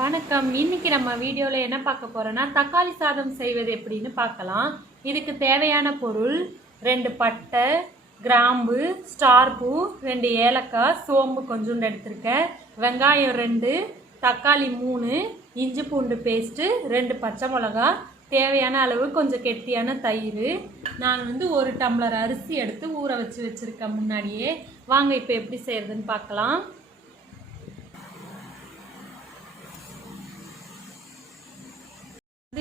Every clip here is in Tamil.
வணக்கம். இன்னைக்கு நம்ம வீடியோல என்ன பார்க்க போறோம்னா தக்காளி சாதம் செய்வது எப்படின்னு பார்க்கலாம். இதுக்கு தேவையான பொருள் 2 பட்டை, கிராம்பு, ஸ்டார் பூ, 2 ஏலக்காய், சோம்பு கொஞ்சோண்டு எடுத்திருக்கேன், வெங்காயம் 2, தக்காளி 3, இஞ்சி பூண்டு பேஸ்ட்டு 2 பச்சை மிளகா, தேவையான அளவு கொஞ்சம் கெட்டியான தயிர். நான் வந்து 1 டம்ளர் அரிசி எடுத்து ஊற வச்சிருக்கேன் முன்னாடியே. வாங்க இப்போ எப்படி செய்யறதுன்னு பார்க்கலாம்.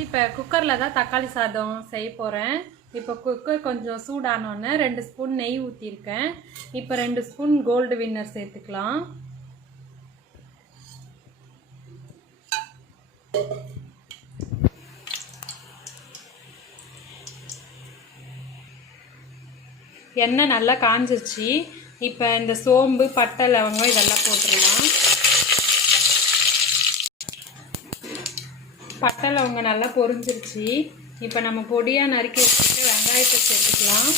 இப்போ குக்கரில் தான் தக்காளி சாதம் செய்ய போகிறேன். இப்போ குக்கர் கொஞ்சம் சூடானோன்னே 2 ஸ்பூன் நெய் ஊற்றிருக்கேன். இப்போ 2 ஸ்பூன் கோல்டு வின்னர் சேர்த்துக்கலாம். எண்ணெய் நல்லா காஞ்சிருச்சு. இப்போ இந்த சோம்பு, பட்டை, லவங்கம் இதெல்லாம் போட்டுடலாம். பட்டை லவங்கம் நல்லா பொரிஞ்சிருச்சு. இப்போ நம்ம பொடியாக நறுக்கி வச்சுட்டு வெங்காயத்தை சேர்த்துக்கலாம்.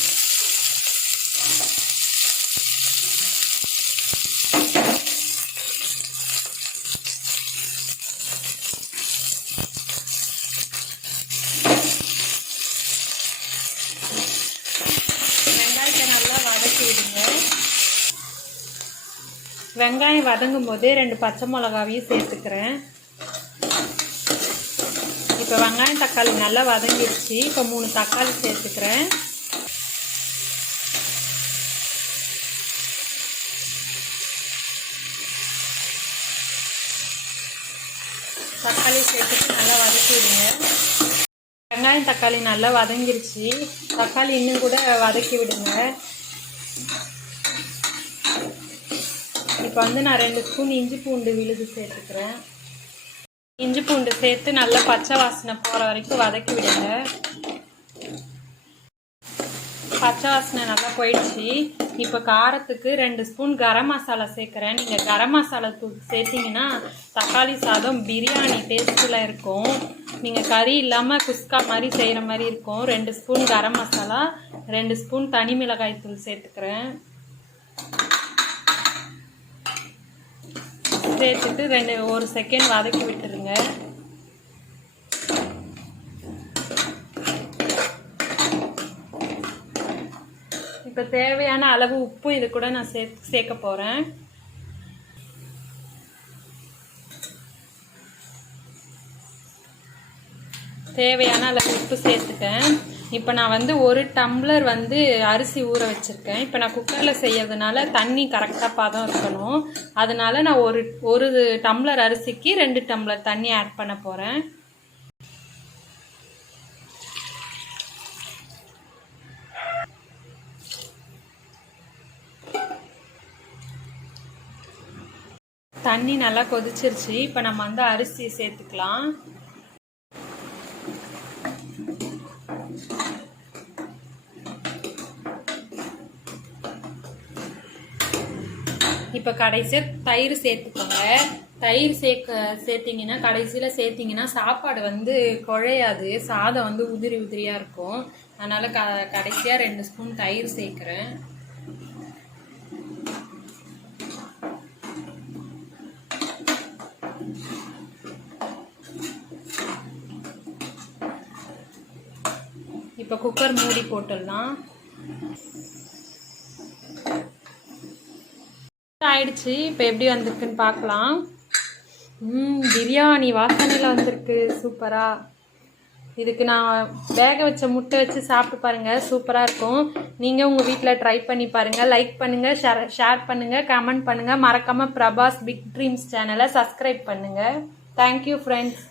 வெங்காயத்தை நல்லா வதக்கி விடுங்க. வெங்காயம் வதங்கும் போதே 2 பச்சை மிளகாவையும் சேர்த்துக்கிறேன். இப்போ வெங்காயம் தக்காளி நல்லா வதங்கிடுச்சு. இப்போ 3 தக்காளி சேர்த்துக்கிறேன். தக்காளி சேர்த்துட்டு நல்லா வதக்கி விடுங்க. வெங்காயம் தக்காளி நல்லா வதங்கிருச்சு. தக்காளி இன்னும் கூட வதக்கி விடுங்க. இப்போ வந்து நான் 2 ஸ்பூன் இஞ்சி பூண்டு விழுது சேர்த்துக்கிறேன். இஞ்சி பூண்டு சேர்த்து நல்லா பச்சை வாசனை போகிற வரைக்கும் வதக்கி விடுங்க. பச்சை வாசனை நல்லா போயிடுச்சு. இப்போ காரத்துக்கு 2 ஸ்பூன் கரம் மசாலா சேர்க்குறேன். நீங்கள் கரம் மசாலா தூள் சேர்த்திங்கன்னா தக்காளி சாதம் பிரியாணி டேஸ்ட்டில் இருக்கும். நீங்கள் கறி இல்லாமல் குஸ்கா மாதிரி செய்கிற மாதிரி இருக்கும். 2 ஸ்பூன் கரம் மசாலா, 2 ஸ்பூன் தனி மிளகாய் தூள் சேர்த்துக்கிறேன். சேர்த்துட்டு 1 செகண்ட் வதக்கி விட்டுருங்க. இப்போ தேவையான அளவு உப்பு இது கூட நான் சேர்க்க போகிறேன். தேவையான அளவு உப்பு சேர்த்துட்டேன். இப்போ நான் வந்து 1 டம்ளர் வந்து அரிசி ஊற வச்சுருக்கேன். இப்போ நான் குக்கரில் செய்யறதுனால தண்ணி கரெக்டாக பதம் இருக்கணும். அதனால நான் ஒரு டம்ளர் அரிசிக்கு 2 டம்ளர் தண்ணி ஆட் பண்ண போகிறேன். தண்ணி நல்லா கொதிச்சிருச்சு. இப்போ நம்ம வந்து அரிசி சேர்த்துக்கலாம். இப்போ கடைசியாக தயிர் சேர்த்துக்கோங்க. தயிர் சேர்த்திங்கன்னா கடைசியில் சேர்த்திங்கன்னா சாப்பாடு வந்து குழையாது, சாதம் வந்து உதிரி உதிரியாக இருக்கும். அதனால் கடைசியாக 2 ஸ்பூன் தயிர் சேர்க்குறேன். இப்போ குக்கர் மூடி போட்டுடலாம். ஆயிடுச்சு. இப்போ எப்படி வந்திருக்குன்னு பார்க்கலாம். பிரியாணி வாசனையில் வந்திருக்கு. சூப்பரா. இதுக்கு நான் வேக வச்ச முட்டை வச்சு சாப்பிட்டு பாருங்கள், சூப்பராக இருக்கும். நீங்கள் உங்கள் வீட்டில் ட்ரை பண்ணி பாருங்கள். லைக் பண்ணுங்கள், ஷேர் பண்ணுங்கள், கமெண்ட் பண்ணுங்கள். மறக்காமல் பிரபாஸ் பிக் ட்ரீம்ஸ் சேனலை சப்ஸ்கிரைப் பண்ணுங்கள். Thank you friends.